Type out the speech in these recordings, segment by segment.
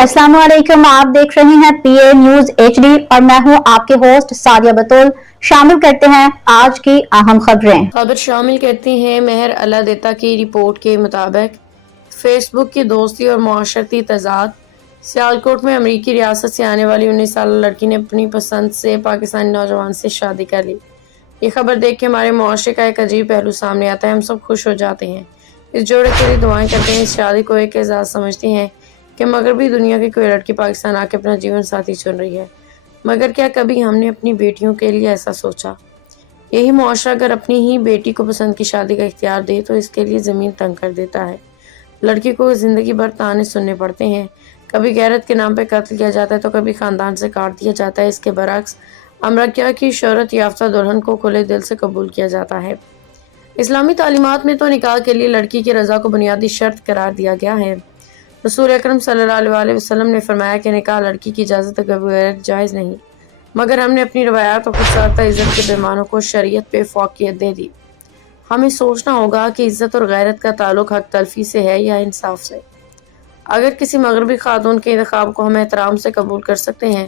अस्सलाम वालेकुम, आप देख रहे हैं पीए न्यूज एचडी और मैं हूं आपके होस्ट सादिया बतूल। शामिल करते हैं आज की अहम खबर शामिल करती हैं। मेहर अल्लाह की रिपोर्ट के मुताबिक फेसबुक की दोस्ती और मुआशरती तजाद। सियालकोट में अमरीकी रियासत से आने वाली 19 साल लड़की ने अपनी पसंद से पाकिस्तानी नौजवान से शादी कर ली। ये खबर देख के हमारे मुआशरे का एक अजीब पहलू सामने आता है। हम सब खुश हो जाते हैं, इस जोड़े के लिए दुआएं करते हैं, इस शादी को एक एजाज समझते हैं कि मगरबी दुनिया की कोई लड़की पाकिस्तान आके अपना जीवन साथी चुन रही है। मगर क्या कभी हमने अपनी बेटियों के लिए ऐसा सोचा? यही मुआशरा अगर अपनी ही बेटी को पसंद की शादी का इख्तियार दे तो इसके लिए ज़मीन तंग कर देता है। लड़की को ज़िंदगी भर ताने सुनने पड़ते हैं। कभी गैरत के नाम पे कत्ल किया जाता है तो कभी ख़ानदान से काट दिया जाता है। इसके बरक्स अमरीका की शोहरत याफ्ता दुल्हन को खुले दिल से कबूल किया जाता है। इस्लामी तालीमात में तो निकाह के लिए लड़की की रज़ा को बुनियादी शर्त करार दिया गया है। रसूल अकरम सल्लल्लाहु अलैहि वसल्लम ने फरमाया कि निकाह लड़की की इजाज़त के बगैर जायज़ नहीं, मगर हमने अपनी रवायात और खुदसारता इज़्ज़त के पैमानों को शरीयत पे फ़ौक़ियत दे दी। हमें सोचना होगा कि इज़्ज़त और गैरत का ताल्लुक़ हक़ तलफ़ी से है या इंसाफ से। अगर किसी मगरबी ख़ातून के इंतख़ाब को हम एहतराम से कबूल कर सकते हैं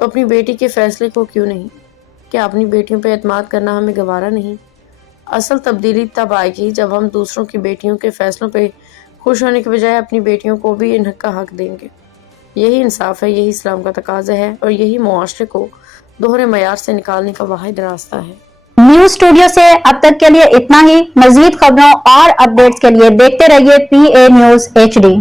तो अपनी बेटी के फ़ैसले को क्यों नहीं? क्या अपनी बेटियों पर एतमाद करना हमें गवारा नहीं? असल तब्दीली तब आएगी जब हम दूसरों की बेटियों के फ़ैसलों पे खुश होने के बजाय अपनी बेटियों को भी इनका हक़ देंगे। यही इंसाफ है, यही इस्लाम का तकाज़ा है और यही मुआशरे को दोहरे मयार से निकालने का वाहिद रास्ता है। न्यूज स्टूडियो से अब तक के लिए इतना ही। मजीद खबरों और अपडेट्स के लिए देखते रहिए पीए न्यूज एचडी।